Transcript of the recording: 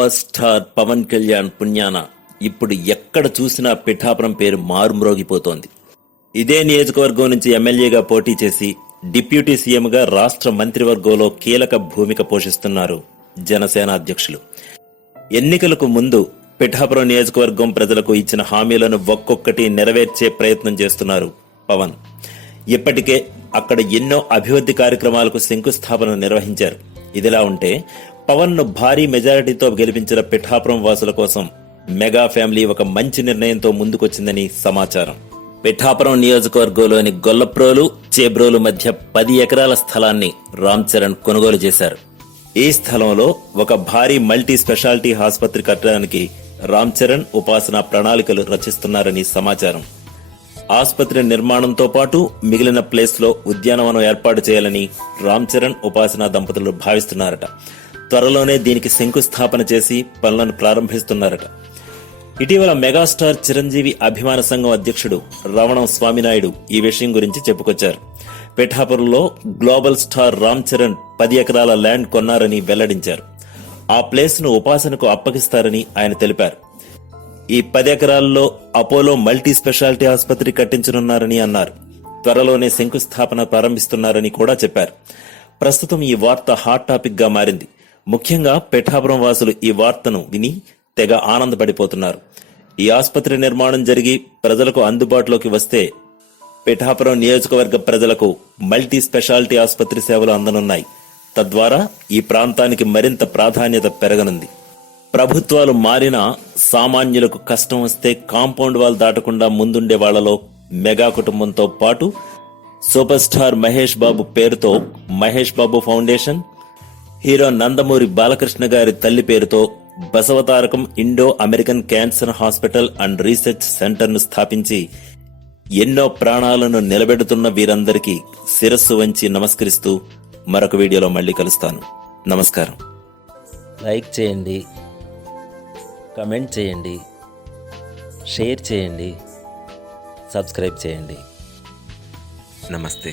Power star Pawan Kalyan పుణ్యాన ఇప్పుడు ఎక్కడ చూసినా పిఠాపురం పేరు మారుమ్రోగిపోతోంది. ఇదే నియోజకవర్గం నుంచి ఎమ్మెల్యేగా పోటీ చేసి డిప్యూటీ సీఎంగా రాష్ట్ర మంత్రివర్గంలో కీలక భూమిక పోషిస్తున్నారు జనసేన అధ్యక్షులు. ఎన్నికలకు ముందు పిఠాపురం నియోజకవర్గం ప్రజలకు ఇచ్చిన హామీలను ఒక్కొక్కటి నెరవేర్చే ప్రయత్నం చేస్తున్నారు పవన్. ఇప్పటికే అక్కడ ఎన్నో అభివృద్ధి కార్యక్రమాలకు శంకుస్థాపన నిర్వహించారు. ఇదిలా ఉంటే పవన్ ను భారీ మెజారిటీతో గెలిపించిన పిఠాపురం వాసుల కోసం మెగా ఫ్యామిలీ ఒక మంచి నిర్ణయంతో ముందుకొచ్చిందని సమాచారం. పిఠాపురం నియోజకవర్గంలోని గొల్లప్రోలు, చేబ్రోలు మధ్య 10 ఎకరాల స్థలాన్ని రామ్ చరణ్ కొనుగోలు చేశారు. ఈ స్థలంలో ఒక భారీ మల్టీ స్పెషాలిటీ ఆసుపత్రి కట్టడానికి రామ్ చరణ్, ఉపాసన ప్రణాళికలు రచిస్తున్నారని సమాచారం. ఆసుపత్రి నిర్మాణంతో పాటు మిగిలిన ప్లేస్ లో ఉద్యానవనం ఏర్పాటు చేయాలని రామ్ చరణ్, ఉపాసన దంపతులు భావిస్తున్నారట. త్వరలోనే దీనికి శంకుస్థాపన చేసి పనులను ప్రారంభిస్తున్నారట. ఇటీవల మెగాస్టార్ చిరంజీవి అభిమాన సంఘం అధ్యక్షుడు రవణం స్వామినాయుడు ఈ విషయం గురించి చెప్పుకొచ్చారు. పిఠాపురంలో గ్లోబల్ స్టార్ రామ్ చరణ్ 10 ఎకరాల ల్యాండ్ కొన్నారని వెల్లడించారు. ఆ ప్లేస్ ను ఉపాసనకు అప్పగిస్తారని ఆయన తెలిపారు. ఈ 10 ఎకరాల్లో అపోలో మల్టీ స్పెషాలిటీ ఆసుపత్రి కట్టించనున్నారని అన్నారు. త్వరలోనే శంకుస్థాపన ప్రారంభిస్తున్నారని కూడా చెప్పారు. ప్రస్తుతం ఈ వార్త హాట్ టాపిక్ గా మారింది. ముఖ్యంగా పిఠాపురం వాసులు ఈ వార్తను విని తెగ ఆనందపడిపోతున్నారు. ఈ ఆసుపత్రి నిర్మాణం జరిగి ప్రజలకు అందుబాటులోకి వస్తే పిఠాపురం నియోజకవర్గ ప్రజలకు మల్టీ స్పెషాలిటీ ఆసుపత్రి సేవలు అందనున్నాయి. తద్వారా ఈ ప్రాంతానికి మరింత ప్రాధాన్యత పెరగనుంది. ప్రభుత్వాలు మారినా సామాన్యులకు కష్టం వస్తే కాంపౌండ్ వాల్ దాటకుండా ముందుండే వాళ్లలో మెగా కుటుంబంతో పాటు సూపర్ స్టార్ మహేష్ బాబు పేరుతో మహేష్ బాబు ఫౌండేషన్, హీరో నందమూరి బాలకృష్ణ గారి తల్లి పేరుతో Basavatarakam Indo American cancer hospital and research centre ను స్థాపించి ఎన్నో ప్రాణాలను నిలబెడుతున్న వీరందరికీ శిరస్సు వంచి నమస్కరిస్తూ మరొక వీడియోలో మళ్ళీ కలుస్తాను. నమస్కారం. లైక్ చేయండి, కమెంట్ చేయండి, షేర్ చేయండి, సబ్స్క్రైబ్ చేయండి. నమస్తే.